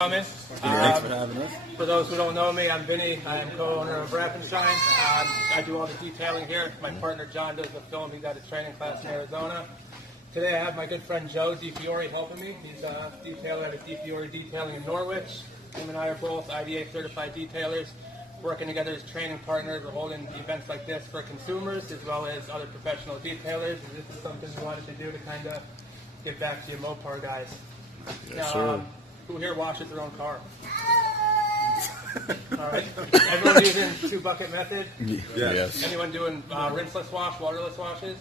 Thanks for having us. For those who don't know me, I'm Vinny. I am co-owner of Wrap and Shine. I do all the detailing here. My partner John does the film. He's at a training class in Arizona. Today I have my good friend Joe DiFiore helping me. He's a detailer at a DiFiore Detailing in Norwich. Him and I are both IDA certified detailers, working together as training partners. We're holding events like this for consumers as well as other professional detailers. And this is something we wanted to do to kind of get back to you Mopar guys. Yes, Now, sir. who here washes their own car? All right. Everyone using two-bucket method? Yes. Anyone doing rinseless wash, waterless washes?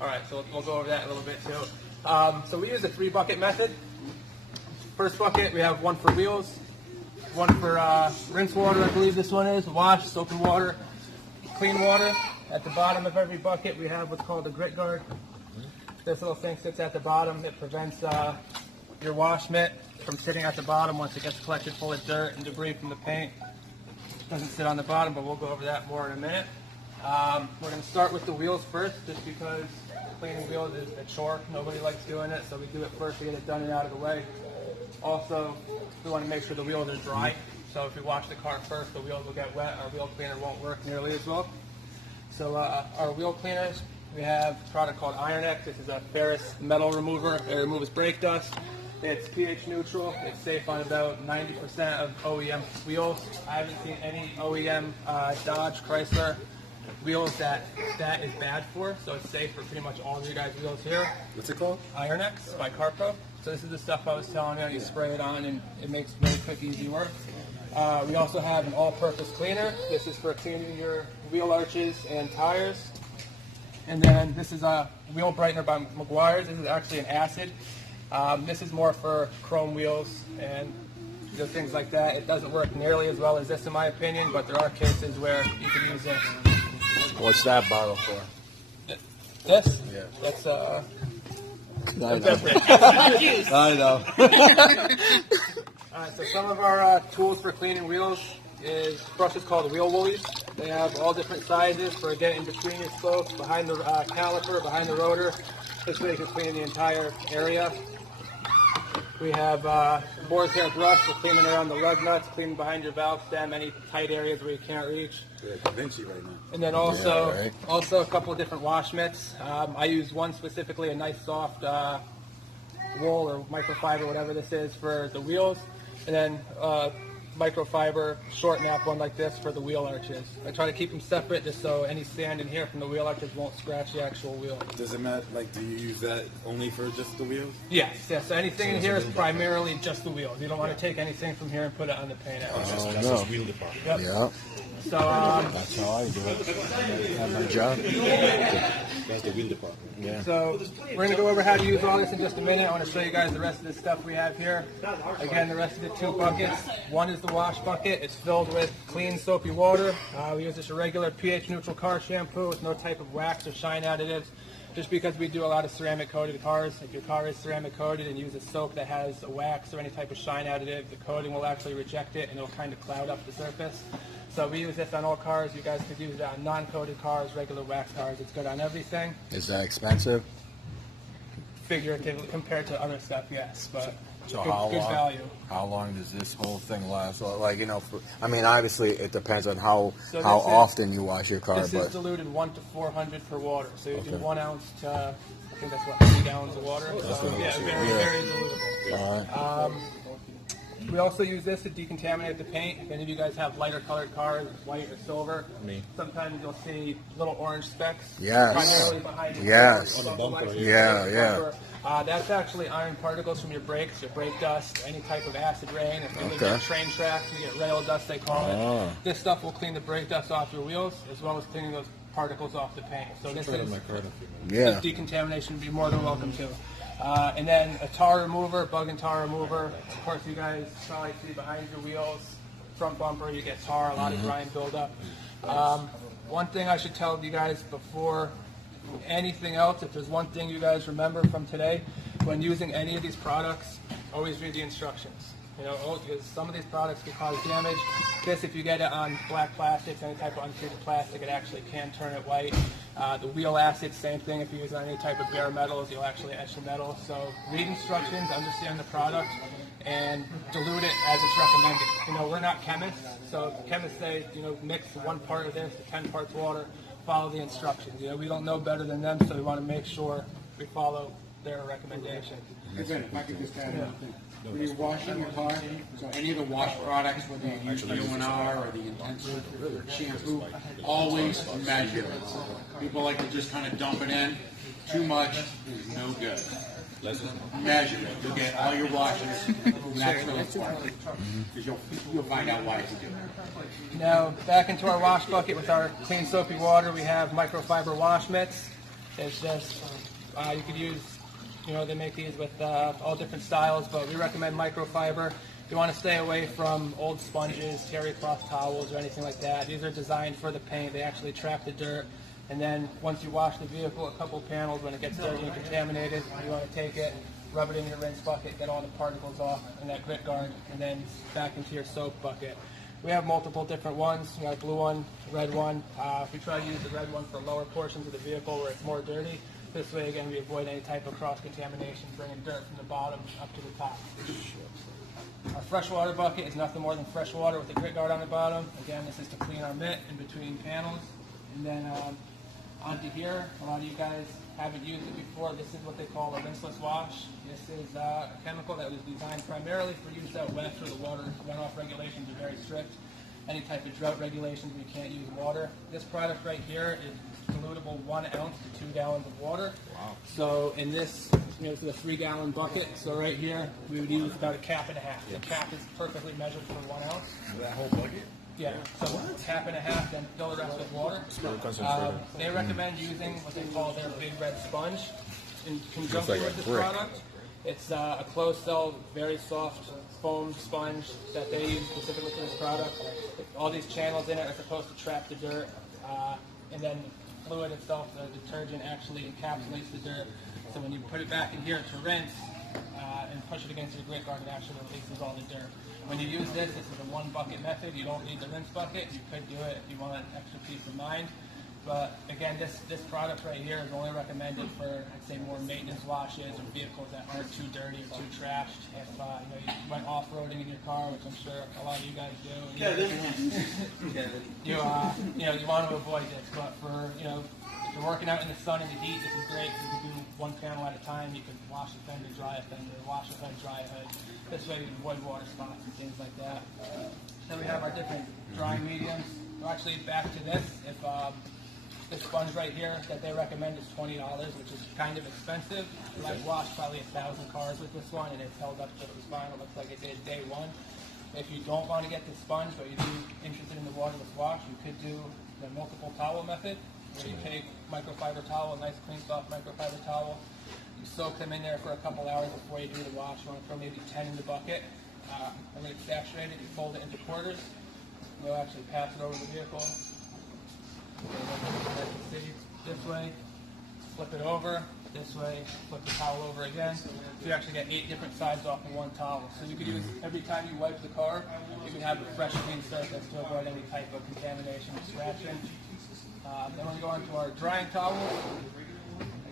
All right, so we'll go over that a little bit too. So we use a three-bucket method. First bucket, we have one for wheels, one for rinse water, I believe this one is, wash, soap and water, clean water. At the bottom of every bucket, we have what's called a grit guard. This little thing sits at the bottom. It prevents your wash mitt from sitting at the bottom once it gets collected full of dirt and debris from the paint. It doesn't sit on the bottom, but we'll go over that more in a minute. We're going to start with the wheels first, just because cleaning wheels is a chore. Nobody likes doing it, so we do it first to get it done and out of the way. Also, we want to make sure the wheels are dry. So if we wash the car first, the wheels will get wet. Our wheel cleaner won't work nearly as well. So our wheel cleaners, we have a product called Iron X. This is a ferrous metal remover. It removes brake dust. It's pH neutral. It's safe on about 90% of OEM wheels. I haven't seen any OEM Dodge, Chrysler wheels that is bad for. So it's safe for pretty much all of your guys' wheels here. What's it called? Iron X by CarPro. So this is the stuff I was telling you. You spray it on and it makes very quick, easy work. We also have an all-purpose cleaner. This is for cleaning your wheel arches and tires. And then this is a wheel brightener by Meguiar's. This is actually an acid. This is more for chrome wheels and things like that. It doesn't work nearly as well as this in my opinion, but there are cases where you can use it. What's that bottle for? This? Yeah. That's I know. Alright, so some of our tools for cleaning wheels is brushes called wheel woolies. They have all different sizes for getting between your spokes, behind the caliper, behind the rotor. This way you can clean the entire area. We have boar's hair brush for cleaning around the lug nuts, cleaning behind your valve stem, any tight areas where you can't reach. Yeah, Vinny right now. And then also, also a couple of different wash mitts. I use one specifically, a nice soft wool or microfiber, whatever this is, for the wheels. And then microfiber short nap one like this for the wheel arches. I try to keep them separate just so any sand in here from the wheel arches won't scratch the actual wheel. Does it matter, like, do you use that only for just the wheels? Yes, yes. So anything in here is primarily just the wheels. You don't want to take anything from here and put it on the paint. That's just wheel department. Yep. Yeah, So that's how I do it. Have my job. That's the wheel department. Yeah. So we're going to go over how to use all this in just a minute. I want to show you guys the rest of the stuff we have here. Again, the rest of the two buckets. One is the wash bucket. It's filled with clean, soapy water. We use just a regular pH neutral car shampoo with no type of wax or shine additives. Just because we do a lot of ceramic coated cars. If your car is ceramic coated and use a soap that has a wax or any type of shine additive, the coating will actually reject it and it'll kind of cloud up the surface. So we use this on all cars. You guys could use it on non-coated cars, regular wax cars. It's good on everything. Is that expensive? Figuratively, compared to other stuff, yes, but So good value. How long does this whole thing last? Well, like, you know, I mean, obviously it depends on how So this often you wash your car, This but is diluted 1 to 400 for water. So you do Okay. 1 ounce to, I think that's what, 3 gallons of water. So yeah, very dilutable. all right. We also use this to decontaminate the paint. If any of you guys have lighter colored cars, white or silver, sometimes you'll see little orange specks. Yes. Primarily behind your Yes. on the bumper. Yeah. That's actually iron particles from your brakes, your brake dust, any type of acid rain. If you live Okay. on train tracks, you get rail dust, they call it. This stuff will clean the brake dust off your wheels, as well as cleaning those particles off the paint. So this Yeah. decontamination would be more than welcome to. And then a tar remover, bug and tar remover. Of course, you guys probably see behind your wheels, front bumper, you get tar, a lot of grime buildup. One thing I should tell you guys before anything else, if there's one thing you guys remember from today, when using any of these products, always read the instructions. You know, because some of these products can cause damage. This, if you get it on black plastics, any type of untreated plastic, it actually can turn it white. The wheel acid, same thing. If you use it on any type of bare metals, you'll actually etch the metal. So read instructions, understand the product, and dilute it as it's recommended. You know, we're not chemists, so chemists say, you know, mix 1 part of this to 10 parts water, follow the instructions. You know, we don't know better than them, so we want to make sure we follow their recommendation. Again, if I could just add one thing. When you're washing your car, so any of the wash products, whether you use the UNR or the intensive shampoo, always measure it. People like to just kind of dump it in. Too much is no good. Measure it. You'll get all your washes. And that's really important. Because you'll find out why you do it. Now, back into our wash bucket with our clean soapy water, we have microfiber wash mitts. It's just, you could use, you know, they make these with all different styles, but we recommend microfiber. You want to stay away from old sponges, terry cloth towels, or anything like that. These are designed for the paint. They actually trap the dirt. And then once you wash the vehicle, a couple panels, when it gets dirty and contaminated, you want to take it, rub it in your rinse bucket, get all the particles off in that grit guard, and then back into your soap bucket. We have multiple different ones. We got a blue one, red one. We try to use the red one for lower portions of the vehicle where it's more dirty. This way, again, we avoid any type of cross-contamination, bringing dirt from the bottom up to the top. Our freshwater bucket is nothing more than fresh water with a grit guard on the bottom. Again, this is to clean our mitt in between panels. And then onto here, a lot of you guys haven't used it before. This is what they call a rinseless wash. This is a chemical that was designed primarily for use out west where the water runoff regulations are very strict. Any type of drought regulations, we can't use water. This product right here is dilutable 1 ounce to 2 gallons of water. Wow. So in this, you know, this is a 3-gallon bucket. So right here, we would use about 1.5 cups. The cap is perfectly measured for 1 ounce. That whole bucket? Yeah, so 1.5 cups, then fill the rest with water. They recommend using what they call their big red sponge in conjunction with this product. It's a closed-cell, very soft foam sponge that they use specifically for this product. All these channels in it are supposed to trap the dirt, and then the fluid itself, the detergent, actually encapsulates the dirt. So when you put it back in here to rinse and push it against your grit guard, it actually releases all the dirt. When you use this is a 1-bucket method. You don't need the rinse bucket. You could do it if you want extra peace of mind. But again, this product right here is only recommended for, I'd say, more maintenance washes or vehicles that aren't too dirty or too trashed. If you know, you went off-roading in your car, which I'm sure a lot of you guys do, you want to avoid this. But for, you know, if you're working out in the sun and the heat, this is great. You can do 1 panel at a time. You can wash a fender, dry a fender, wash a hood, dry a hood. This way you can avoid water spots and things like that. Then we have our different drying mediums. So actually, back to this, if this sponge right here that they recommend is $20, which is kind of expensive. I've washed probably 1,000 cars with this one, and it's held up just as fine. It looks like it did day 1. If you don't want to get the sponge, but you're interested in the waterless wash, you could do the multiple towel method, where you take microfiber towel, a nice clean soft microfiber towel. You soak them in there for a couple hours before you do the wash. You want to throw maybe 10 in the bucket. And when it's saturated, you fold it into quarters. We'll actually pass it over the vehicle. This way, flip it over. This way, flip the towel over again. So you actually get 8 different sides off in 1 towel. So you could use, every time you wipe the car, you can have a fresh clean surface to avoid any type of contamination or scratching. Then we go on to our drying towel.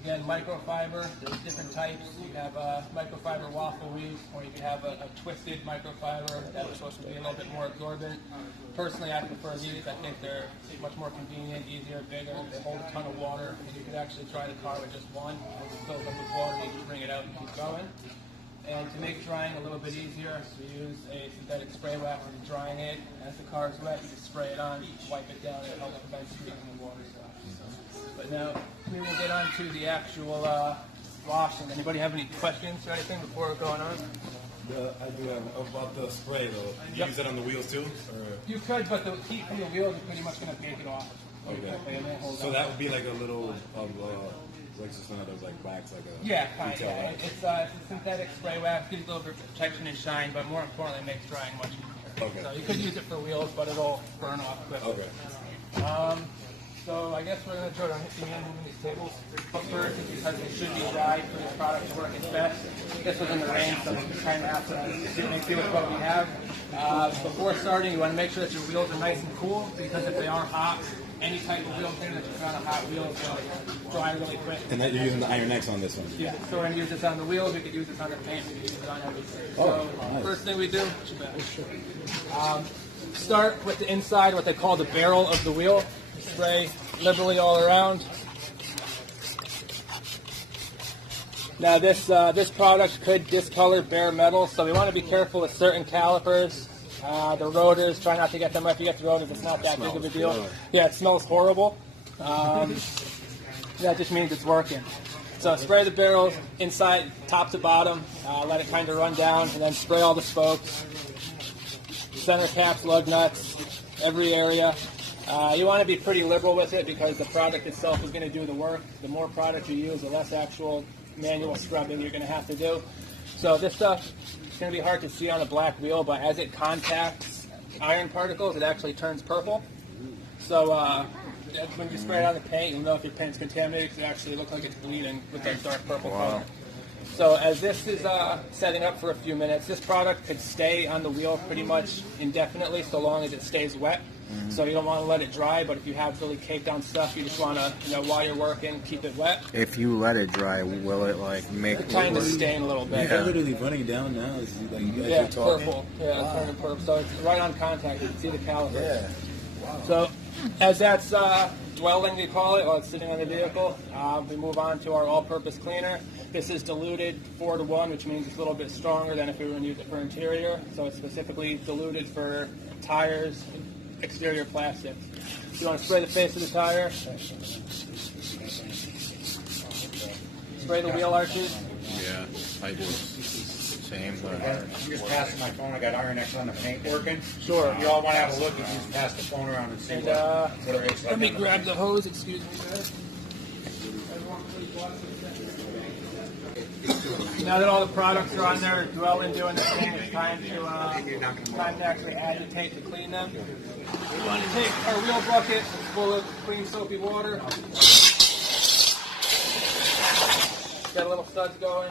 Again, microfiber, there's different types. You have a microfiber waffle weave, or you can have a twisted microfiber that's supposed to be a little bit more absorbent. Personally, I prefer these. I think they're much more convenient, easier, bigger. They hold a ton of water, and you could actually dry the car with just one. Once it fills up with water, you just bring it out and keep going. And to make drying a little bit easier, we use a synthetic spray wax as a drying aid. As the car is wet, you can spray it on, wipe it down, and it helps prevent streaking the water. But now we will get on to the actual washing. Anybody have any questions or anything before we're going on? I do have about the spray though. You use it on the wheels too? Or? You could, but the heat from the wheels is pretty much going to take it off. Okay. So that would be like a little like just one of those like wax, like a kind of. Yeah. It's a synthetic spray wax, gives a little bit of protection and shine, but more importantly, makes drying much easier. Okay. So you could use it for wheels, but it'll burn off quickly. Okay. So I guess we're going to try to moving these tables. But first, because they should be dry for this product to work its best. This was in the rain, so we're trying to have to make do with what we have. Before starting, you want to make sure that your wheels are nice and cool, because if they are hot any type of wheel cleaner that you put on a hot wheel is going to dry really quick. And that you're using the Iron X on this one. Yeah, so we're going to use this on the wheels, we could use this on the paint, we could use it on everything. Oh, So nice. first thing we do, start with the inside, what they call the barrel of the wheel. Spray liberally all around. Now this product could discolor bare metal, so we want to be careful with certain calipers. The rotors, try not to get them. If you get the rotors, it's not that big of a deal. Good. Yeah, it smells horrible. That just means it's working. So spray the barrels inside, top to bottom, let it kind of run down, and then spray all the spokes, center caps, lug nuts, every area. You want to be pretty liberal with it because the product itself is going to do the work. The more product you use, the less actual manual scrubbing you're going to have to do. So this stuff is going to be hard to see on a black wheel, but as it contacts iron particles, it actually turns purple. So when you spray it on the paint, you'll know if your paint's contaminated because it actually looks like it's bleeding with that dark purple color. So as this is setting up for a few minutes, this product could stay on the wheel pretty much indefinitely so long as it stays wet. So you don't want to let it dry, but if you have really caked on stuff, you just want to, while you're working, keep it wet. If you let it dry, will it like make It kind of stain a little bit. They're literally running down now. Is it like you guys Yeah, are talking? purple. Yeah, it's turning purple. So it's right on contact. You can see the caliper. Yeah. So as that's dwelling, we call it, while it's sitting on the vehicle, we move on to our all-purpose cleaner. This is diluted 4-to-1, which means it's a little bit stronger than if we were going to use it for interior. So it's specifically diluted for tires, exterior plastics. So you want to spray the face of the tire. Spray the wheel arches. Yeah, I do. Same. I'm just passing my phone. I got Iron X on the paint working. Sure. If you all want to have a look, you can just pass the phone around and see And, what it looks like. let me grab the hose, excuse me, guys. Now that all the products are on there, dwelling, doing the thing, it's time to actually agitate to clean them. We want to take our wheel bucket that's full of clean, soapy water. Got a little studs going.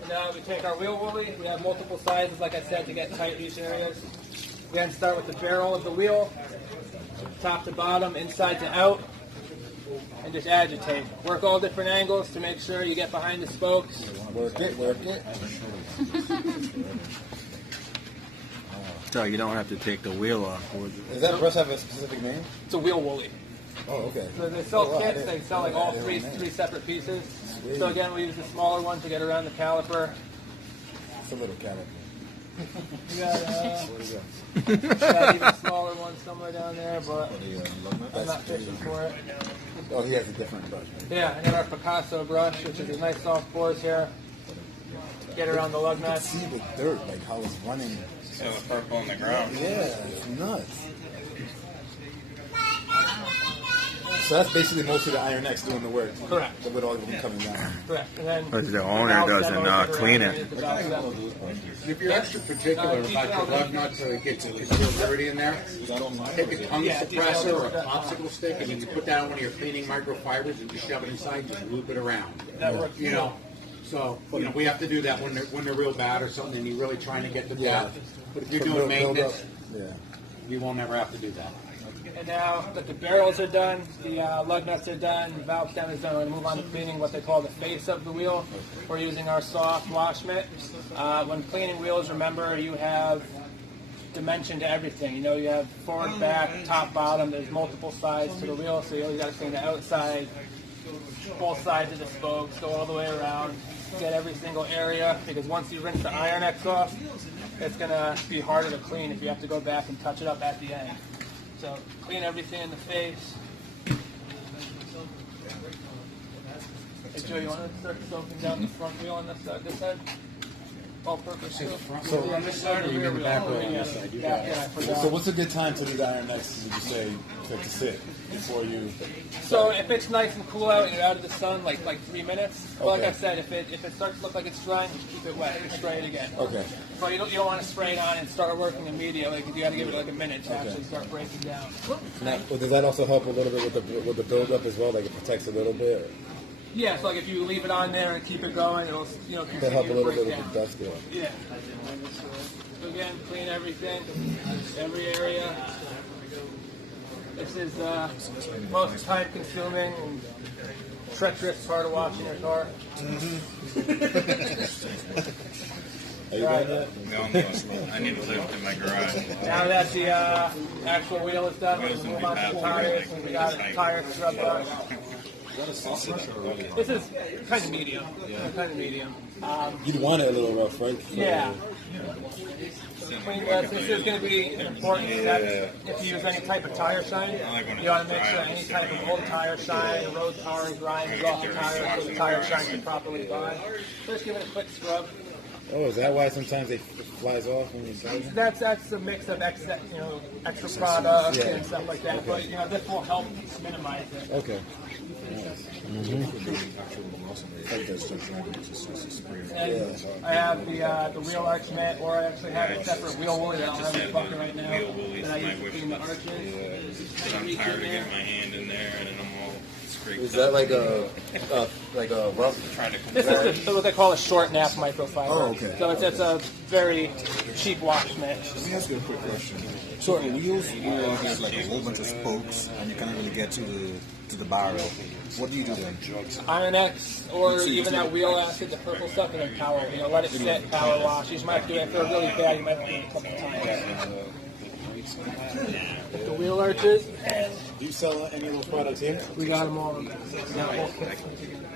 And now we take our wheel woolly. We have multiple sizes, like I said, to get tight these areas. We then start with the barrel of the wheel, top to bottom, inside to out, and just agitate. Work all different angles to make sure you get behind the spokes. Work it, work it. So you don't have to take the wheel off. Does that brush have a specific name? It's a wheel woolly. Oh, okay. So they sell Oh, wow, I kits, didn't- they sell like all I three didn't know. separate pieces. Sweet. So again, we use the smaller one to get around the caliper. It's a little caliper. We got, What is that? got even smaller one somewhere down there, but I'm That's not fishing for it. Oh, he has a different brush. Yeah, and then our Picasso brush, which is a nice soft pores here. Get around the lug You can nuts. see the dirt, like how it's running. Yeah, the purple on the ground. Yeah, it's nuts. So that's basically mostly the Iron X doing the work. Correct. With all of them coming down. Correct. And then But the owner valve doesn't, demos that are clean around it. here, the valve demos. If you're extra particular about your lug nuts so it gets real dirty in there, take a tongue suppressor or a popsicle stick and you can put that on one of your cleaning microfibers and just shove it inside and just loop it around. That works. You know, so we have to do that when they're real bad or something and you're really trying to get to depth. But if you're From doing build up. maintenance, Yeah. you won't ever have to do that. And now that the barrels are done, the lug nuts are done, the valve stem is done, we're going to move on to cleaning what they call the face of the wheel. We're using our soft wash mitt. When cleaning wheels, remember you have dimension to everything. You have forward, back, top, bottom. There's multiple sides to the wheel, so you always got to clean the outside, both sides of the spokes, go all the way around, get every single area, because once you rinse the Iron X off, it's going to be harder to clean if you have to go back and touch it up at the end. So clean everything in the face. Hey Joe, you want to start soaking down the front wheel on this side? All-purpose wheel. So on this side or you mean the back wheel on this side? You got it. Yeah, I forgot. So what's a good time to do the Iron X, would you say, to sit before you... So if it's nice and cool out and you're out of the sun, like 3 minutes. Well, like Okay. I said, if it starts to look like it's drying, just keep it wet and spray it again. Okay. But you don't want to spray it on and start working immediately because you got to give it like a minute to actually start breaking down. Now, well, does that also help a little bit with the build-up as well? Like it protects a little bit? Yeah, so like if you leave it on there and keep it going, it'll continue That'll help a to little break bit with down. the dust. Yeah. Yeah. So again, clean everything, every area. This is most time-consuming and treacherous part of washing your car. Are you done yet? No, I'm almost. I need to lift in my garage. Now that the actual wheel is done, we move on to the tires, and we got the tires scrubbed on. This is kind of medium. Kind of medium. You'd want it a little rough, right? Yeah. Clean this. This is going to be an important step if you use any type of tire shine. You want to make sure any type of old tire shine, road tires, grind, off the tire, so the tire shine can properly bind. Just give it a quick scrub. Oh, is that why sometimes it flies off when you drive it? That's a mix of extra product Yeah. and stuff like that. But this will help minimize it. Okay. And I have the wheel arch mat, or I actually have a separate wheel woolly. I don't have any bucket right now. And I use it in the arches. I'm tired of getting my hand in there and then I'm all scraped Is up. that like a rough? Trying to This is what they call a short nap microfiber. Oh, okay. So it's a very cheap wash mat. Let me ask you a quick question. So the wheels will have like a whole bunch of spokes, and you can't really get to the barrel. What do you do then? Iron X, or even that wheel acid, the purple stuff, and then power. Let it sit, power wash. You just might have to do it if they're really bad. You might have to do it a couple of times. With the wheel arches, Do you sell any of those products here? we got them all. We got a whole kit.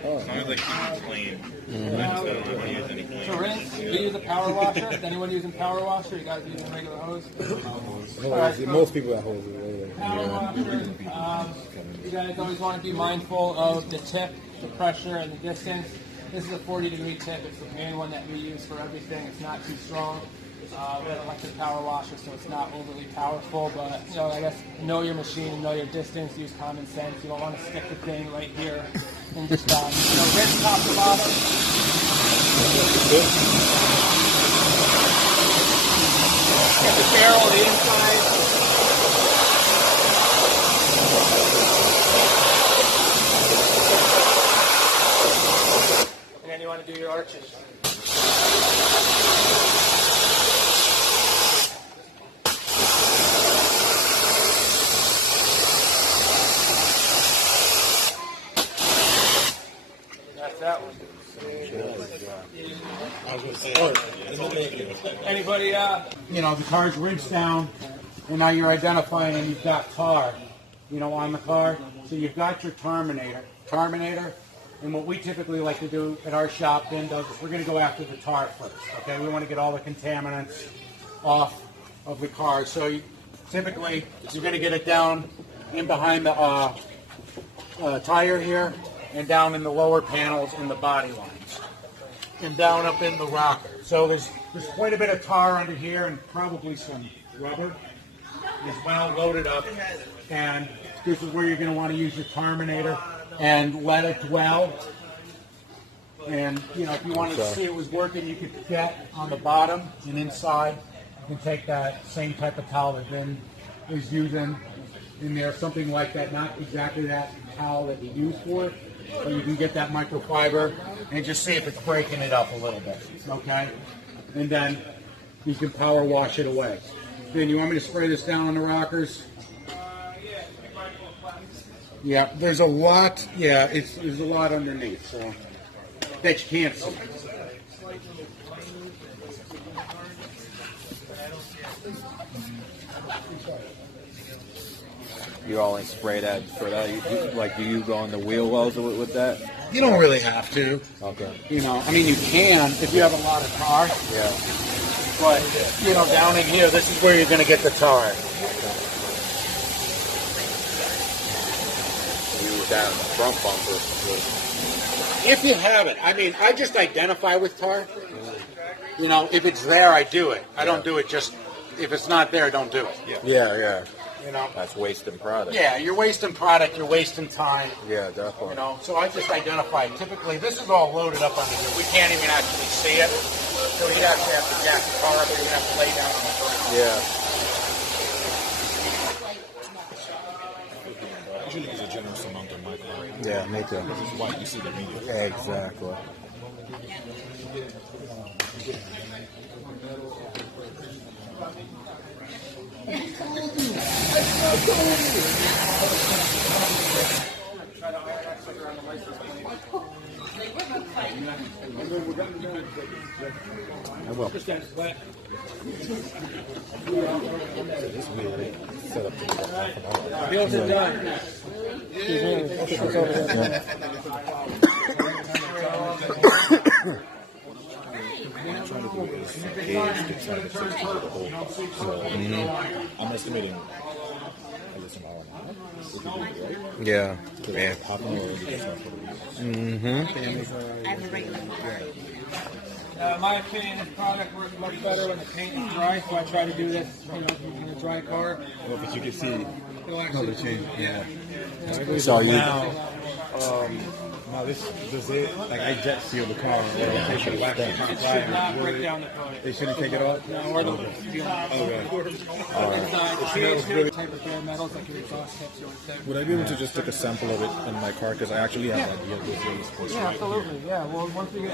As long as I keep it clean. I don't use any clean. To rinse, we use a power washer. Is anyone using power washer? You guys using regular hose? Most people at home. Power washer. You guys always want to be mindful of the tip, the pressure, and the distance. This is a 40-degree tip. It's the main one that we use for everything. It's not too strong. We have an electric power washer, so it's not overly powerful. But I guess know your machine, know your distance, use common sense. You don't want to stick the thing right here and just rinse top to bottom. Get the barrel, the inside. And then you want to do your arches. That's that one. Anybody? The car's rinsed down, and now you're identifying and you've got tar, on the car. So you've got your terminator, and what we typically like to do at our shop then is we're going to go after the tar first. Okay, we want to get all the contaminants off of the car. So typically you're going to get it down in behind the tire here, and down in the lower panels in the body lines, and down up in the rocker. So there's quite a bit of tar under here, and probably some rubber is well loaded up. And this is where you're going to want to use your terminator and let it dwell. And if you wanted to see it was working, you could get on the bottom and inside. You can take that same type of towel that Vin is using in there, something like that. Not exactly that towel that we use for it, but you can get that microfiber and just see if it's breaking it up a little bit, okay? And then you can power wash it away. Then you want me to spray this down on the rockers? Yeah, there's a lot. Yeah, there's a lot underneath, so that you can't see. You only spray that for that. Do you go on the wheel wells with that? You don't really have to. Okay. You can if you have a lot of tar. Yeah. But, down in here, this is where you're going to get the tar. Use that on the front bumper. If you have it. I just identify with tar. If it's there, I do it. I don't do it just, if it's not there, don't do it. Yeah. That's wasting product. Yeah, you're wasting product, you're wasting time. Yeah, definitely. So I just identify. Typically, this is all loaded up under here. We can't even actually see it. So you actually have to jack the car up, or you have to lay down on the ground. Yeah. Usually there's a generous amount of micro. Yeah, me too. This is white. You see the medium. Exactly. I will. Just get wet. Set up to Wheels are done. I'm estimating at least an hour and a half. If you do it right. Yeah. Yeah. Half an hour already gets off for the My opinion, this product works much better when the paint is dry, so I try to do this, in a dry car. Well, but you can see It'll actually change. Yeah. So you. Now this does it. Like I jet seal the car. They should wax it. It should not break down the car. They shouldn't take it off. No, or the steel. Inside, type of bare metals like your exhaust tips or whatever. Would I be able to just take a sample of it in my car? Because I actually have an idea of this way it's supposed to Yeah, work. absolutely. Yeah, well, once we get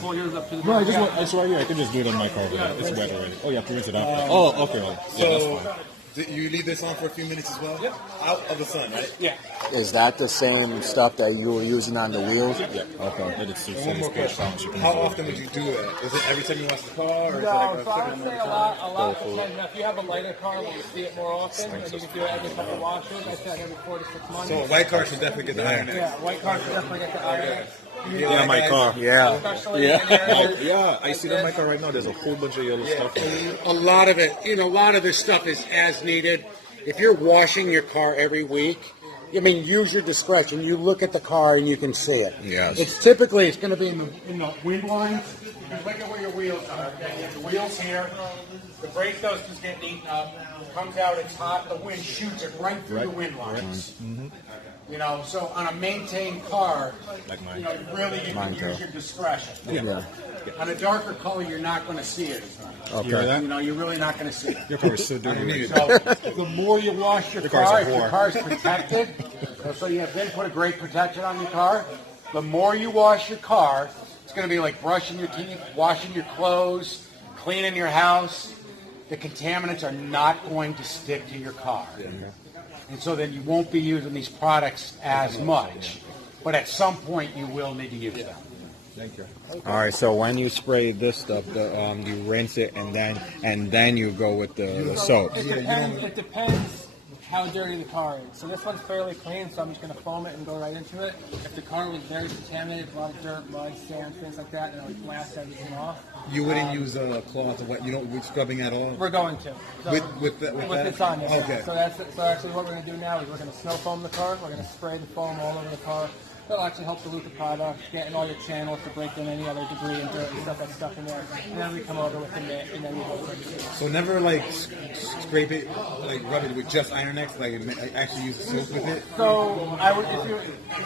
pull yours up to the No, I just want. That's right. Yeah, I can just do it on my car. It's wet already. Oh, you have to rinse it off. Oh, okay. Well, yeah, that's fine. You leave this on for a few minutes as well? Yep. Out of the sun, right? Yeah. Is that the same stuff that you were using on the wheels? Yeah. Okay. Let it sit. One more question. How often would you do that? Is it every time you wash the car, or is it No, like so I would say a lot depends. Now, if you have a lighter car where you see it more often, and you can do it every couple washes, I say like every 4 to 6 months. So a white car should definitely get the iron. Yeah, white cars should definitely get the iron. Yeah, my car. Yeah. Especially in areas Yeah, I see that in my car right now. There's a whole bunch of yellow stuff. A lot of it, a lot of this stuff is as needed. If you're washing your car every week, I mean, use your discretion. You look at the car and you can see it. Yes. It's typically going to be in the wind lines. You look at where your wheels are. Okay? You have the wheels here. The brake nose is getting eaten up. It comes out. It's hot. The wind shoots it right through the wind lines. So on a maintained car, Like mine. you really you can use your discretion. Yeah. On a darker color, you're not going to see it as much. Okay. You're really not going to see it. Your car is so dirty. So the more you wash your car's car, a if your whore. car's protected, so you have been put a great protection on your car, the more you wash your car, it's going to be like brushing your teeth, washing your clothes, cleaning your house. The contaminants are not going to stick to your car. And so then you won't be using these products as much. But at some point, you will need to use them. Thank you. All right. So when you spray this stuff, you rinse it and then you go with the soap. It depends how dirty the car is. So this one's fairly clean, so I'm just going to foam it and go right into it. If the car was very contaminated, a lot of dirt, mud, sand, things like that, then I would blast everything off. You wouldn't use a cloth or what? You don't scrubbing at all? We're going to. So With that? this on there. Okay. So actually what we're going to do now is we're going to snow foam the car. We're going to spray the foam all over the car. It'll actually help dilute the product, get in all your channels to break down any other debris and dirt and stuff that's stuck in there. And then we come over with the mitt and then we go for it. So never like scrape it, like rub it with just Iron X, like actually use soap with it? So I would,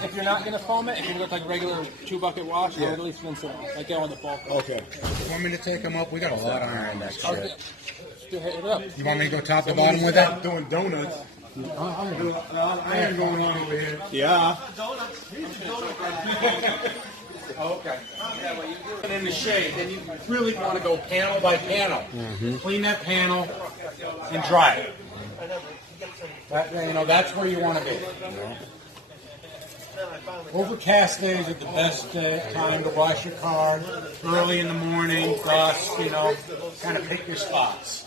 if you're not going to foam it, if you look like regular 2-bucket wash, I would at least rinse it off. Like get on the bulk. Okay. You want me to take them up? We got a lot on Iron X. Okay. Just hit it up. You want me to go top to bottom with it? I'm doing donuts. Iron going on over here. Yeah. Okay. And in the shade, then you really want to go panel by panel. Clean that panel and dry it. That's where you want to be. Overcast days are the best time to wash your car. Early in the morning, dusk, kind of pick your spots.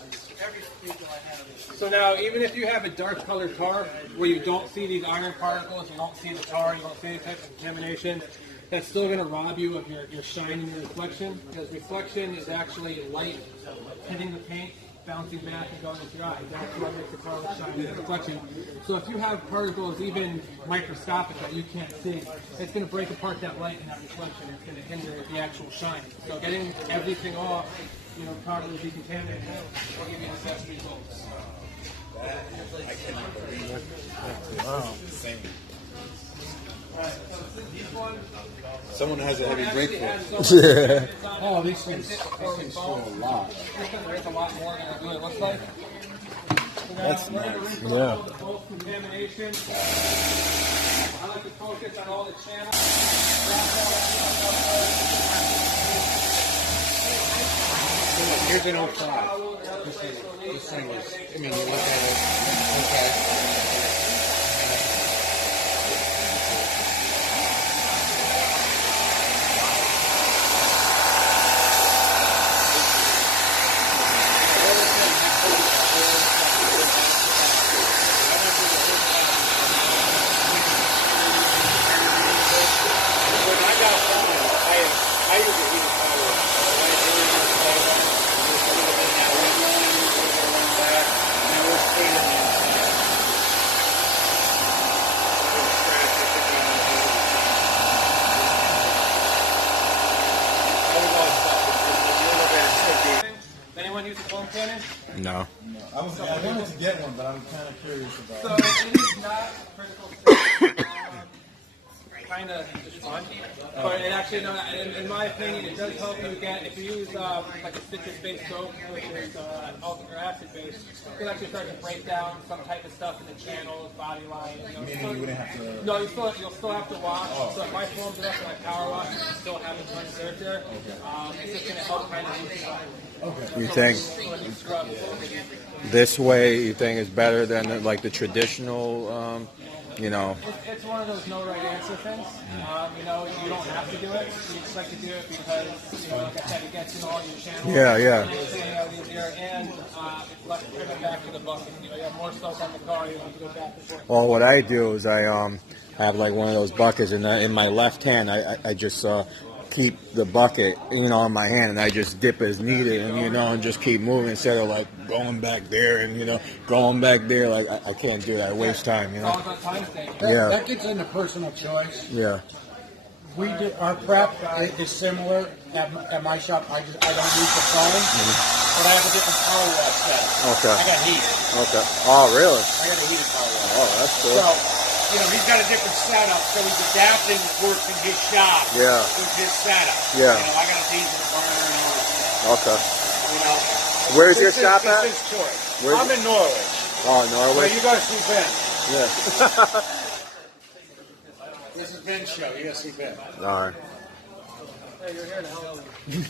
So now, even if you have a dark colored car where you don't see these iron particles, you don't see the tar, you don't see any type of contamination, that's still going to rob you of your shine and your reflection, because reflection is actually light hitting the paint, bouncing back and going into your eye. That's what makes the car look shiny and reflection. So if you have particles even microscopic that you can't see, it's going to break apart that light and that reflection. It's going to hinder the actual shine. So getting everything off, properly decontaminated will give you the best results. Same. Someone has a heavy brake foot. Oh, these things do a lot. There's a lot more than it really looks like. That's we're gonna nice. rinse Yeah. out the bulk contamination. I like to focus on all the channels. Here's an 05. This thing is, I mean, you look at it, okay. I use a heated power. Anyone use a foam cannon? No. I wanted to get one, but I'm kind of curious about. So it is not critical safety. Kind of just fun, but it actually, no, in my opinion, it does help you get, if you use like a citrus-based soap, which is alcohol or acid-based, you can actually start to break down some type of stuff in the channels, body line. Meaning you wouldn't have to. No, you'll still have to wash. So if my foam's up and I power wash, you can still have a ton of dirt there. It's just going to help kind of loosen You think scrub. this way? You think is better than like the traditional? You know. It's one of those no right answer things. You know, you don't have to do it. You just like to do it because, you know, like I said, it gets in all your channels. Yeah, yeah. And it's getting out easier, and it's less trimming back to the bucket. You know, you have more soap on the car. You don't have to go back and forth. Well, what I do is I have like one of those buckets, and in my left hand I just keep the bucket, you know, in my hand, and I just dip as needed, and you know, and just keep moving instead of like going back there and you know going back there. Like I can't do that. I waste time, you It's all know. about time thing. Yeah. That gets into personal choice. Yeah. We do our prep is similar at my shop. I don't use the foam, but I have a different power wash setup. Okay. I got heat. Okay. Oh, really? I got a heated power wash. Oh, that's cool. So, you know, he's got a different setup, so he's adapting works in his shop Yeah. with his setup. Yeah. You know, I got a diesel burner and all that. Okay. You know. Where's your This shop is, at? This is choice. Where's- I'm in Norwich. Oh, Well, Norwich. you gotta sleep in. Yeah. This is Ben's show. You gotta sleep in. All right. Hey, you're here now.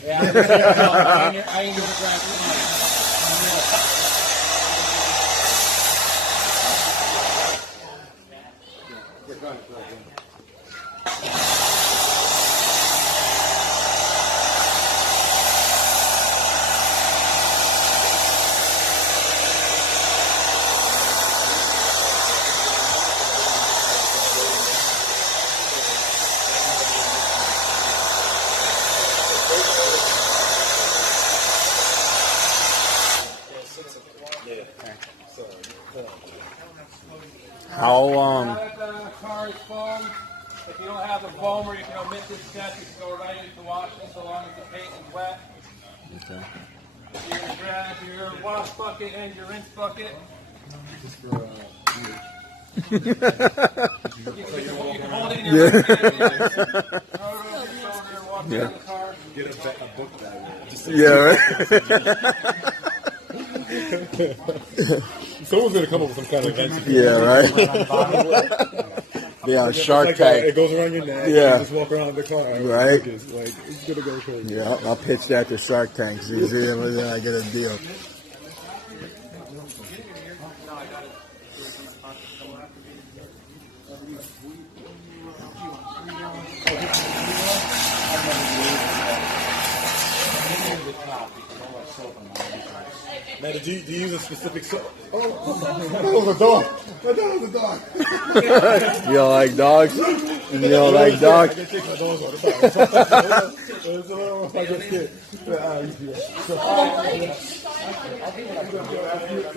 Yeah, I ain't gonna drive tonight. How The car is foam. If you don't have the foam or you can omit this step, you can go right into washing so long as the paint is wet. Okay. You're going to grab your wash bucket and your rinse bucket. You can hold it in your left hand. Throw it over your shoulder, walk around the car. Get a book bag. Just Yeah. Right. someone's gonna come up with some kind of invention. Yeah. Right. Yeah. Shark Like Tank. it goes around your neck. Yeah. You just walk around the car. Right. Like it's gonna go crazy. Yeah. I'll pitch that to Shark Tank. See then I get a deal. Man, do you use a specific soap? Oh, that was a dog. That was a dog. You don't like dogs? You don't like I dogs? can take my dogs all the time. It's a little like a kid.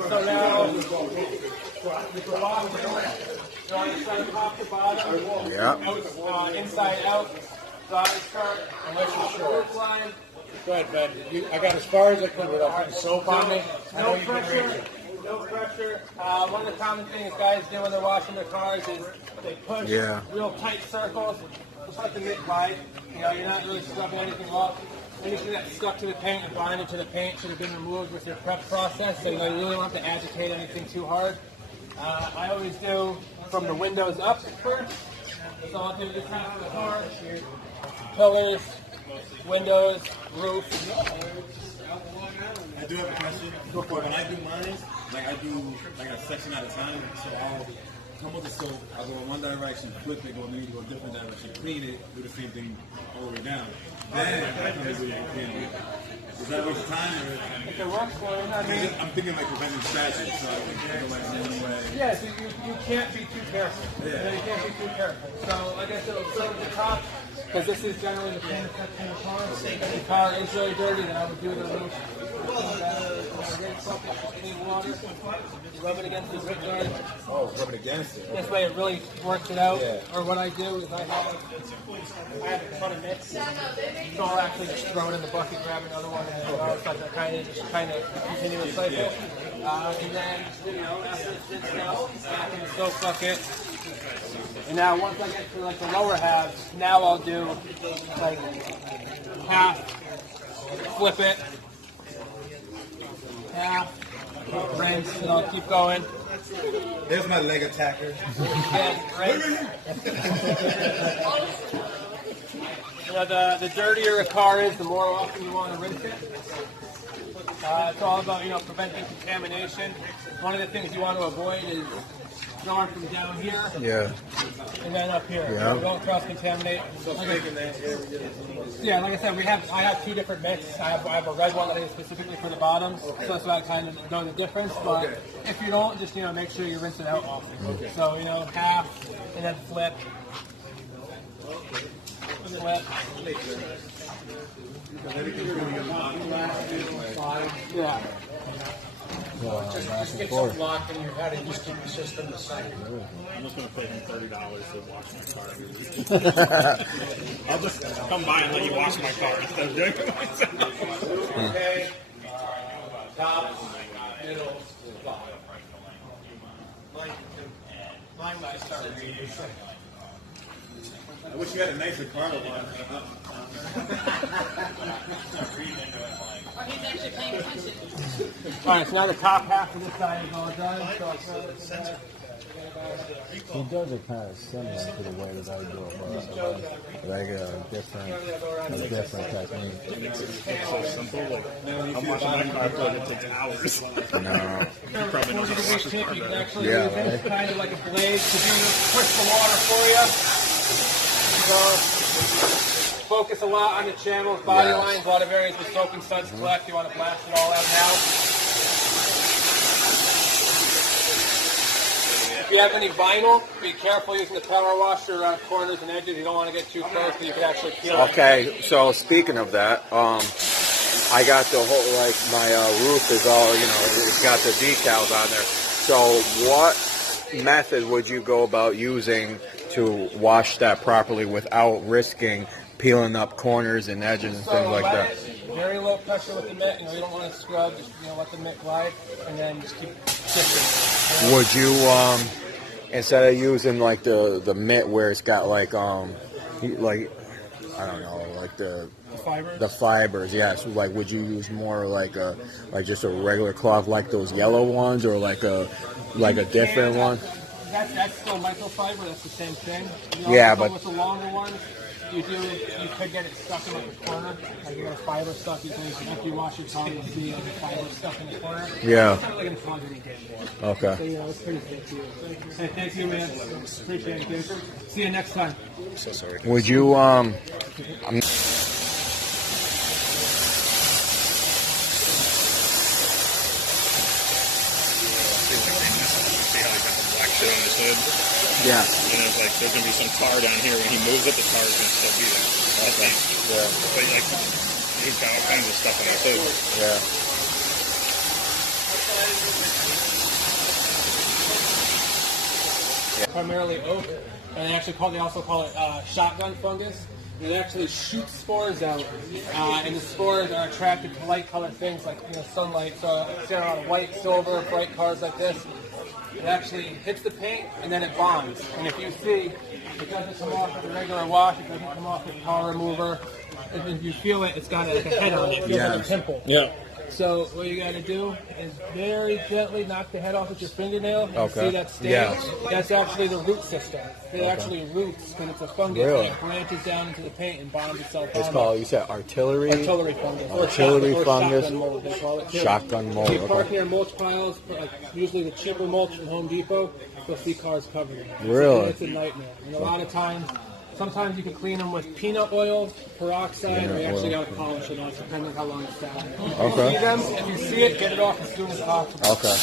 So now, you're on the side top to bottom. Yeah. Inside out. Size chart. Unless you're short line. Go ahead, Ben. I got as far as I could without putting soap on me. I know No you can read pressure. it. No pressure. One of the common things guys do when they're washing their cars is they push Yeah. real tight circles, just like the mid-glide. You know, you're not really scrubbing anything off. anything that's stuck to the paint and bonded to the paint should have been removed with your prep process. So you really don't have to agitate anything too hard. I always do from the windows up first. So I'll do this half of the car, pillars, windows, roof. I do have a question. When I do mine, I do a section at a time. So I'll come with the soap, I'll go in one direction, flip it, go in a different direction, clean it, do the same thing all the way down. Then I can do it again. Does that waste time? If it works for you, I mean, I'm thinking preventing scratches, so I go one way. yeah, so you can't be too careful. Yeah. You can't be too careful. So like I said, we'll start with the top, because this is generally the paint section of the car. If the car is really dirty, then I would do the roof. Clean water, rub it against the zip guard. Oh, rub it against it. This way it really works it out. Yeah. Or what I do is I have a ton of mix, so I'll actually just throw it in the bucket, grab another one, and it's like a kind of continuous cycle. And then, after it's rinsed out, back in the soap bucket. And now once I get to like the lower halves, now I'll do like half, flip it, half, rinse, and I'll keep going. There's my leg attacker. And rinse. The dirtier a car is, the more often you want to rinse it. It's all about preventing contamination. One of the things you want to avoid is going from down here and then up here. Yeah. Don't cross-contaminate. Yeah, like I said, I have two different mix. I have a red one that I use specifically for the bottoms, so that's why I kind of know the difference. But if you don't, just make sure you rinse it out often. So half and then flip. Flip. Yeah. Just get some lock in your head and just keep the system the same. I'm just gonna pay him $30 to wash my car. I'll just come by and let you wash my car instead of doing it myself. Okay. Top, middle, bottom. Mine might start reading. I wish you had a nicer car to wash. He's actually paying attention. All right, so now the top half of this side is all done. So He does it kind of similar to the way that I do it, but like a different technique. It's so simple. Like, I'm washing my car, but it takes hours. No. Probably knows how to wash his car you can better. actually Yeah, use it right. kind of like a blade to push the water for you. So focus a lot on the channels, body Yes. lines, a lot of areas where soap and suds collect. You want to blast it all out now. If you have any vinyl, be careful using the power washer around corners and edges. You don't want to get too close, but you can actually peel it. Okay, so speaking of that, I got the whole, my roof is all, it's got the decals on there. So what method would you go about using to wash that properly without risking peeling up corners and edges and things like that? Very low pressure with the mitt. You don't want to scrub. Just let the mitt glide, and then just keep shifting. Would you, instead of using like the mitt where it's got like I don't know, like the Fibers. the fibers, yes. Like, would you use more like just a regular cloth, like those yellow ones, or like a different one? That's still microfiber. That's the same thing. Yeah, but but with the longer ones, you could get it stuck in like a corner. Like you got a fiber stuck. You can after you wash your car, you'll see like a fiber stuck in the corner. Yeah. It's kind of like in a closet again. So okay. it's pretty safe to use. Hey, thank you, man. Appreciate it, dude. See you next time. So sorry. Would you See how he got the black shit on his hood? yeah. And it's like there's gonna be some tar down here. When he moves it, the tar is gonna still be there. Okay. Yeah. But he's got all kinds of stuff on his hood. Yeah. Primarily oak, and they also call it shotgun fungus. And it actually shoots spores out, and the spores are attracted to light-colored things like sunlight. So if you're on white, silver, bright cars like this, it actually hits the paint and then it bonds. And if you see, it doesn't come off with a regular wash. It doesn't come off with power remover. if you feel it, it's got like a head on it. It feels like a pimple. Yeah. So what you got to do is very gently knock the head off with your fingernail. And Okay. see that stain? Yeah. That's actually the root system. It actually roots when it's a fungus. Really? It branches down into the paint and bonds itself It's on called, you said artillery? artillery fungus. Artillery or fungus. shotgun mold, they call it too. Shotgun mold, So you park okay. near mulch piles, like usually the cheaper mulch from Home Depot, you'll see cars covered in it. Really? It's a nightmare. And a lot of times, sometimes you can clean them with peanut oil, peroxide, or you actually got to polish it off, depending on how long it's sat. Okay. See them? If you see it, get it off as soon as possible. Okay.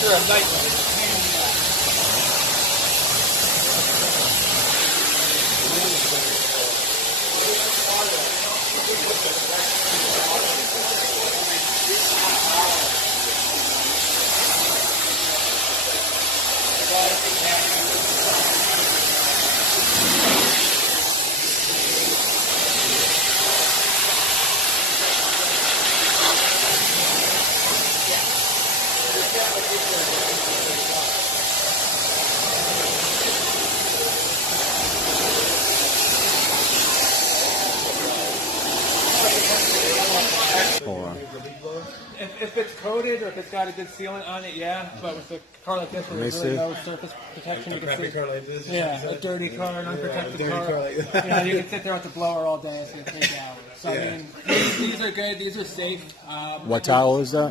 They're a nightmare. Hold on. If it's coated or if it's got a good sealant on it, yeah. But with a car like this, where there's really no surface protection, you can see. like this. Yeah, a dirty car, an unprotected car. You can sit there with the blower all day. It's going to take hours. So I mean, these are good. These are safe. What towel is that?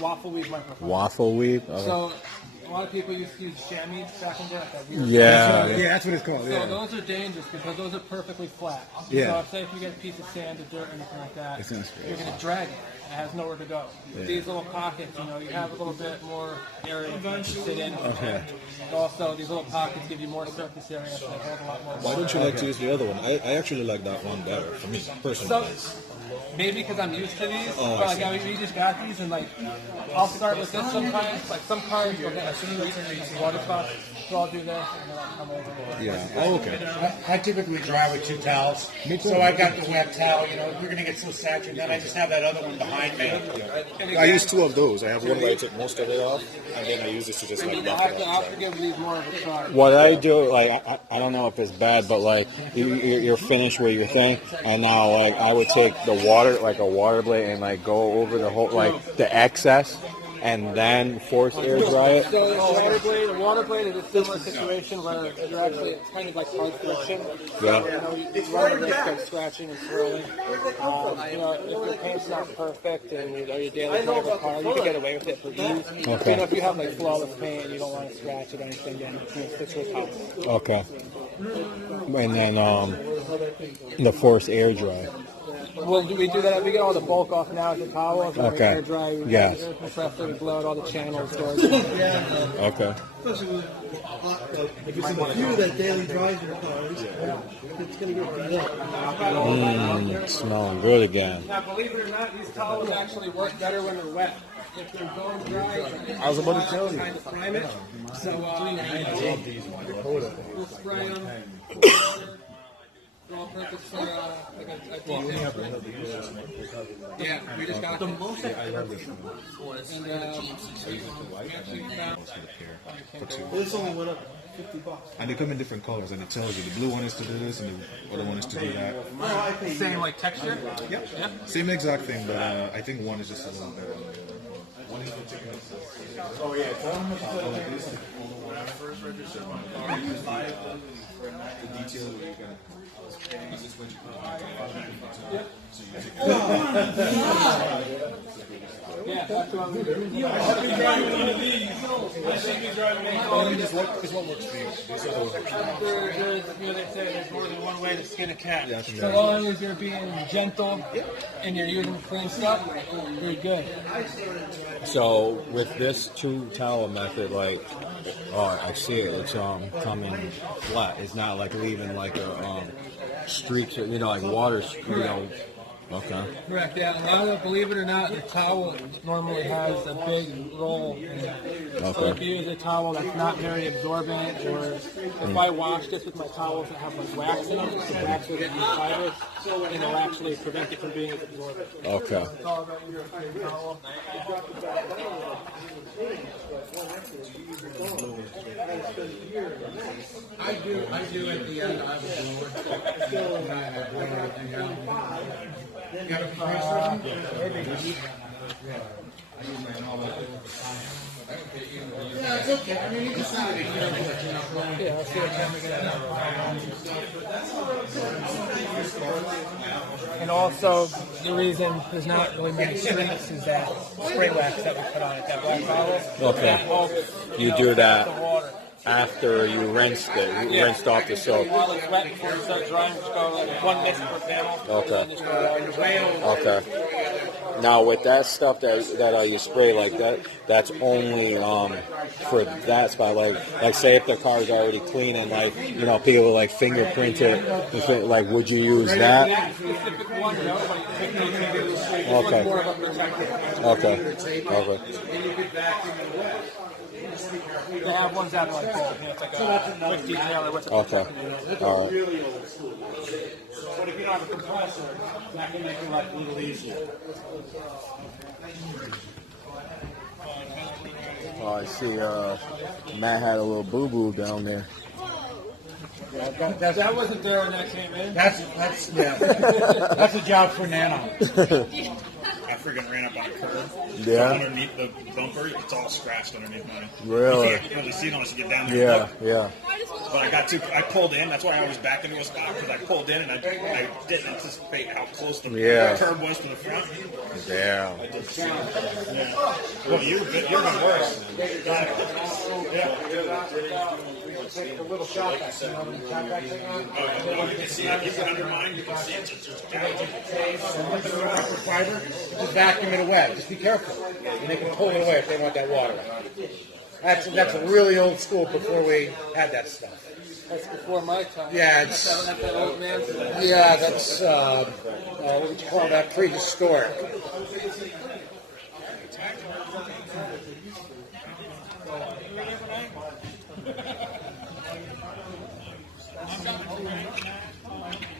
Waffle weave microphone. Waffle weave? Okay. So a lot of people used to use chamois back in the day, like that weird. Yeah. Yeah, that's what it's called. So Yeah. those are dangerous because those are perfectly flat. Yeah. So say if you get a piece of sand or dirt or anything like that, It's gonna scrape. you're going to drag it. It has nowhere to go. These little pockets, you have a little bit more area to sit in. Okay. And also, these little pockets give you more surface area, so they hold a lot more Why water. don't you like to use the other one? I actually like that one better for me personally. So, maybe because I'm used to these, Oh, but I like see. I mean, we just got these, and like I'll start with this sometimes. Like some cars will get a streak, like water spots, so I'll do this, and then I'll come over. Yeah. Oh, okay. I typically drive with 2 towels. So I got the wet towel, you're going to get so saturated. Then I just have that other one behind me. I use 2 of those. I have one where I take most of it off, and then I use this to just like buff it I'll up. give these more of a try. What I do, like, I don't know if it's bad, but like, you're finished with your thing, and now, like, I would take the water, like a water blade, and like go over the whole, like, the excess, and then force air dry it. So a water blade is a similar situation where you're actually, it's kind of like hard friction. Yeah. You run the risk of scratching and swirling. If your paint's not perfect and your daily driver car, you can get away with it for ease. Okay. If you have like flawless paint and you don't want to scratch it or anything, then switch with house. Okay. And then the force air dry. Well, we do that. We get all the bulk off now with the towels. And Okay. we air dry. We Yes. compress it, we blow out all the channels. Okay. If it's in the few that daily drives your cars, it's going to get beat up. Smelling good again. Now, believe it or not, these towels actually work better when they're wet. If they're going dry, I was about to tell you. kind of prime it. So, we'll spray them. They're all perfect for like a decent. Yeah, we just got them. And we actually found. This only went up $50. And they come in different colors, and it tells you the blue one is to do this, and the other one is to do that. Same like texture. Yep. Yeah. Same exact thing, but I think one is just a little better. Oh yeah. The detail where you got. Yeah, that's what I'm doing. This one works for you. They say there's more than one way to skin a cat. So long as you're being gentle and you're using clean stuff, you're good. So with this 2 towel method, like, oh, I see it. It's coming flat. It's not like leaving like a streaks, like water, Okay. Correct, yeah. A lot of, believe it or not, the towel normally has a big roll in it. So Okay. if you use a towel that's not very absorbent, or if I wash this with my towels that have like wax in them, the wax will get these fibers, and it'll actually prevent it from being as absorbent. Okay. It's all about your towel. I do at the end. I have a blower. I blow everything out. You have a compressor? Yeah, it's okay. I mean, you can see it. Yeah, I'll see what time we get out. And also, the reason there's not really many streaks is that spray wax that we put on it, that black bottle. Okay. That helps, You do that the water. after you rinsed it. You rinsed off the soap. While it's wet before you start drying, just go like 1 mist per panel. Okay. And then just go Okay. Now with that stuff that you spray like that, that's only for that spot. Like say if the car's already clean and like people like fingerprint it, like would you use that? That specific one, no, but it's Okay. more of a protector. Okay. They have ones that are like that. It's like a quick detailer with a Okay. All right. But if you don't have a compressor, that can make your life a little easier. Oh, I see. Matt had a little boo boo down there. That wasn't there when that came in. That's a job for Nano. I freaking ran up on a curb. Yeah? Underneath the bumper, it's all scratched underneath mine. Really? You can't really see it unless you get down there. Yeah. But I pulled in. That's why I was back into a spot, because I pulled in and I didn't anticipate how close the curb was to the front. Yeah. Yeah. Well, you've been worse. Take a little shot back, you You can see it. You can under mine. You can see it. Just fiber, just vacuum it away. Just be careful. And they can pull it away if they want that water. That's really old school before we had that stuff. That's before my time. Yeah, That's that old man. Yeah, that's, what would you call that? Prehistoric.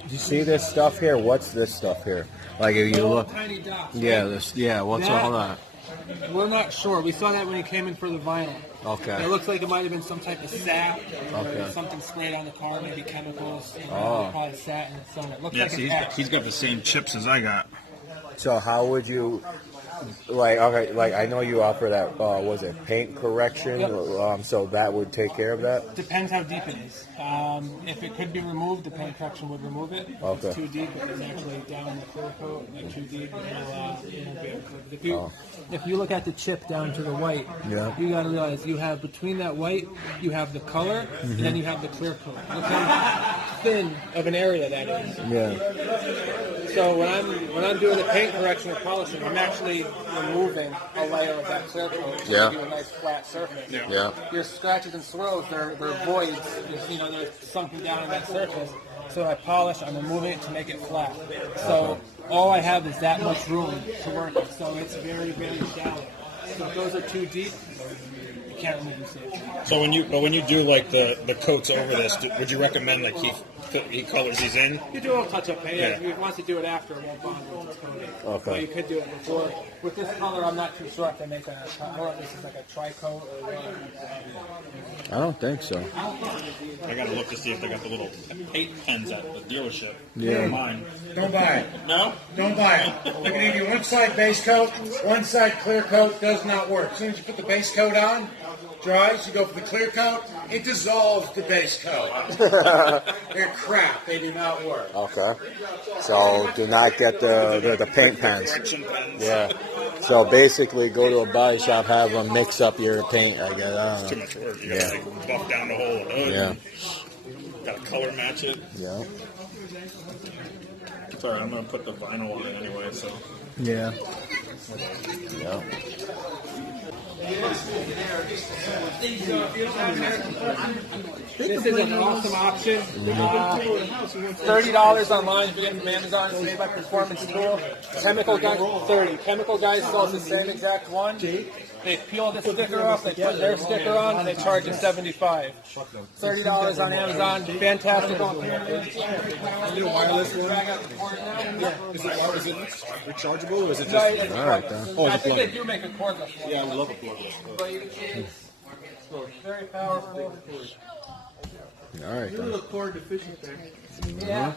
Do you see this stuff here? What's this stuff here? Like if you look. Tiny dots. Yeah. This. Yeah. What's all that? We're not sure. We saw that when he came in for the vinyl. Okay. It looks like it might have been some type of sap or Okay. something sprayed on the car, maybe chemicals. Oh. Probably sat in the sun. It looks Yeah, like see, it's etched. he's got the same chips as I got. So how would you? Like I know you offer that was it paint correction? Yep. So that would take care of that. Depends how deep it is. If it could be removed, the paint correction would remove it. If Okay. it's too deep, if it's actually down in the clear coat, like too deep, it'll be okay. If you look at the chip down to the white, you got to realize you have between that white, you have the color, and then you have the clear coat. Look how thin of an area that is. Yeah. So when I'm doing the paint correction or polishing, I'm actually removing a layer of that clear coat to Yeah. give you a nice flat surface. Yeah. Your scratches and swirls, they're voids. They're sunken down in that surface. So I polish, I'm removing it to make it flat. So all I have is that much room to work with. So it's very, very shallow. So if those are too deep, you can't remove the safety. So when you do like the coats over this, would you recommend like he colors these in? You do a little touch-up paint. Yeah. If you want to do it after, it won't bond with its coating. Okay. So you could do it before. With this color, I'm not too sure if they make I don't know if this is like a tri-coat or what. I don't think so. I gotta look to see if they got the little paint pens at the dealership. Yeah. Mine. Don't buy it. No? Don't buy it. You can give you one side base coat, one side clear coat. Does not work. As soon as you put the base coat on, dries, you go for the clear coat, it dissolves the base coat. They're crap. They do not work. Okay. So do not get the paint pens. Correction pens. Yeah. So basically, go to a body shop, have them mix up your paint. I guess. I Too don't know. much work. You gotta like buff down the whole hood. Yeah. Gotta color match it. Yeah. Sorry, I'm gonna put the vinyl on it anyway. So Yeah. Yeah. This is an awesome option. $30 online if you get it from Amazon. It's made by Performance Tool. Chemical Guys, 30. Chemical Guys sells the same exact one. They peel the sticker off, they put their sticker on, and they charge you $75. $30 on Amazon. Fantastic on wireless one? Is it rechargeable or is it just? All right, then. I think they do make a cordless one. Yeah, I love a cordless. But it's very powerful. All right, You're a then. little cord deficient there. Yeah.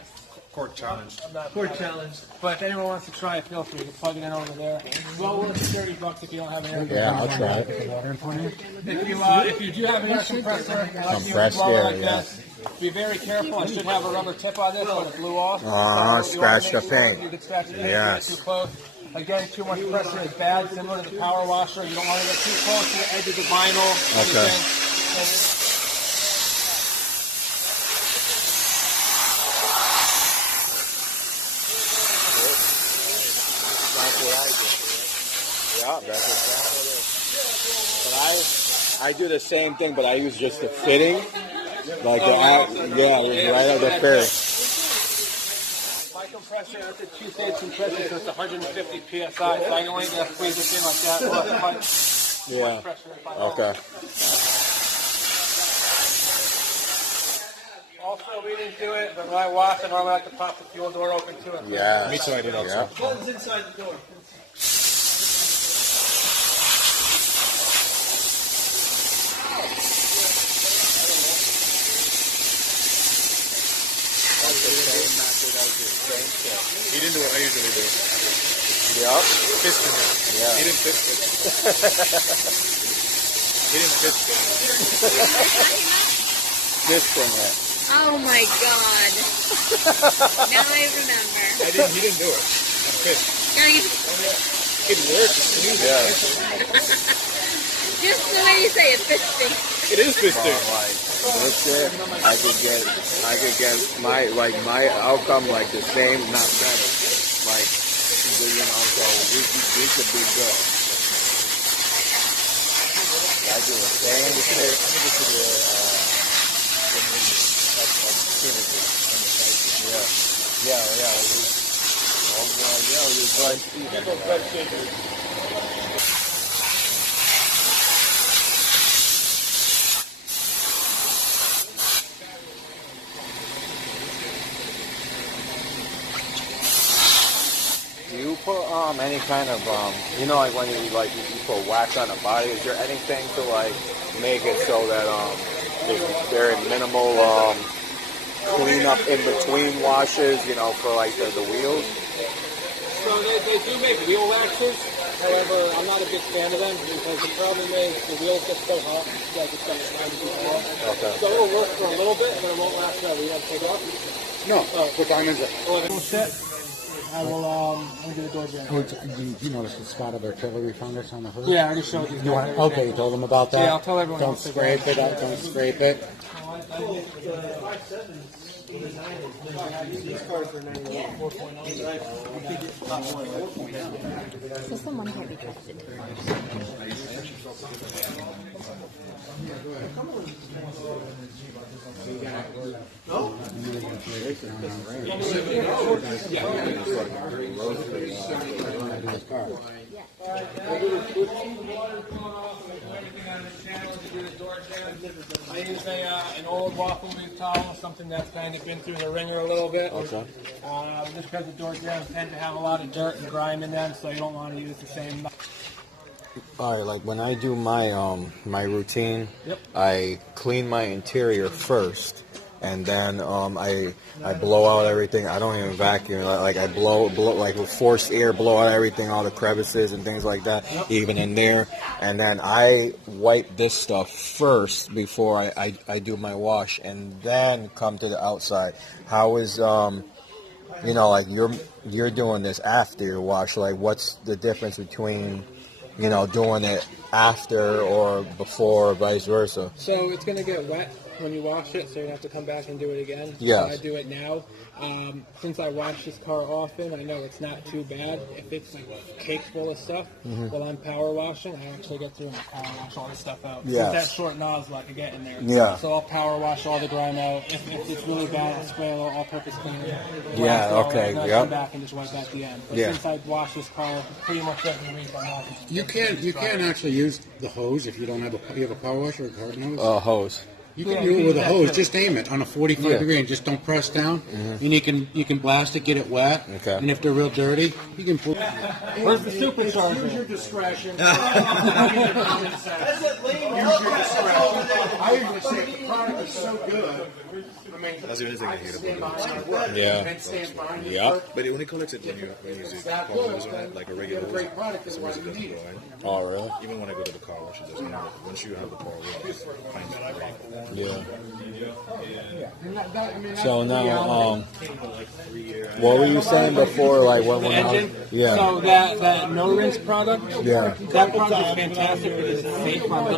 Cord challenge. Cord challenge. But if anyone wants to try it, feel free. You can plug it in over there. Well worth $30 if you don't have an air compressor. Yeah, I'll try it. If you do have an air compressor, Compressed like air, yeah. this, be very careful. I should have a rubber tip on this, but it blew off. Scratch the paint. You could scratch the paint. Yes. Get too close. Again, too much pressure is bad, similar to the power washer. You don't want to get too close to the edge of the vinyl. Okay. Yeah, that's exactly it. But I do the same thing, but I use just the fitting, like right at the fitting. My compressor, it's a two-stage compressor, so it's 150 psi. So I can only just squeeze this in like that. Yeah. Okay. Also, we didn't do it, but when I wash, I normally like to pop the fuel door open to it. Yeah. Me too, I did also. What's inside the door? He didn't do what I usually do. Yep. Piston it. Yeah. He didn't piston it. He didn't piston it. This thing, yeah. Oh my god. Now I remember. He didn't do it. I'm pissed. Now you, It works. Yeah. just the way you say it, fisting. It is piston. Like this shit, I could get my outcome like the same, not better. Like, so we could be good. I do the same shit. Do you put any kind of like when you put wax on the body? Is there anything to like make it so that there's very minimal cleanup in between washes? For like the wheels. So they do make wheel waxes. However, I'm not a big fan of them because the problem is the wheels get so hot, like it's going to shine people off. Okay. So it'll work for a little bit, but it won't last forever. You have to take off. No, what time is it? Bullshit. I will, I'm going to do the door jam. You notice the spot of artillery fungus on the hood? Yeah, I already showed you. Okay, you told them about that? Yeah, I'll tell everyone Don't else to scrape it up, don't scrape it. So someone can't be trusted. I use an old waffle leaf towel, something that's kind of been through the ringer a little bit. Okay. Just because the door jams tend to have a lot of dirt and grime in them, so you don't want to use the same. All right, like when I do my my routine, Yep. I clean my interior first, and then I blow out everything. I don't even vacuum. Like I blow like with forced air, blow out everything, all the crevices and things like that, even in there. And then I wipe this stuff first before I do my wash, and then come to the outside. How is like you're doing this after your wash? Like what's the difference between you know, doing it after or before, or vice versa. So it's going to get wet when you wash it, so you have to come back and do it again. Yes. So I do it now. Since I wash this car often, I know it's not too bad. If it's like cake full of stuff, while I'm power washing, I actually get through and power wash all this stuff out. Yes. With that short nozzle, I can get in there. Yeah. So I'll power wash all the grime out. If it's really bad, I'll spray a little all-purpose cleaner. Yeah, blast it all okay, out, and then I yep. come back and just wipe at the end. But Yeah. since I wash this car pretty much every week, I'm not. You can't actually use the hose if you don't have you have a power washer or a garden hose. Hose. You can Yeah, do you it can with a use hose. that Just aim it on a 45 Yeah. degree and just don't press down. And you can blast it, get it wet. Okay. And if they're real dirty, you can pull. Where's the supercharger? Use your discretion. Use your discretion. I usually say if the product is so good. I mean, That's the only thing I hate stand about it. behind your work. Yeah. And stand behind your Yep. work. But it only collects it when you use That power good, hose on it, like a regular you have a hose. great product, For that's some why reason, you it doesn't need go it. in. Oh, really? Even when I go to the car wash, it doesn't work. Once you have the power wash, it finds it. Yeah. And I mean, that's So the now, reality. what were you saying before? Like The engine? Yeah. So that no rinse product, Yeah. that product is fantastic because it's safe on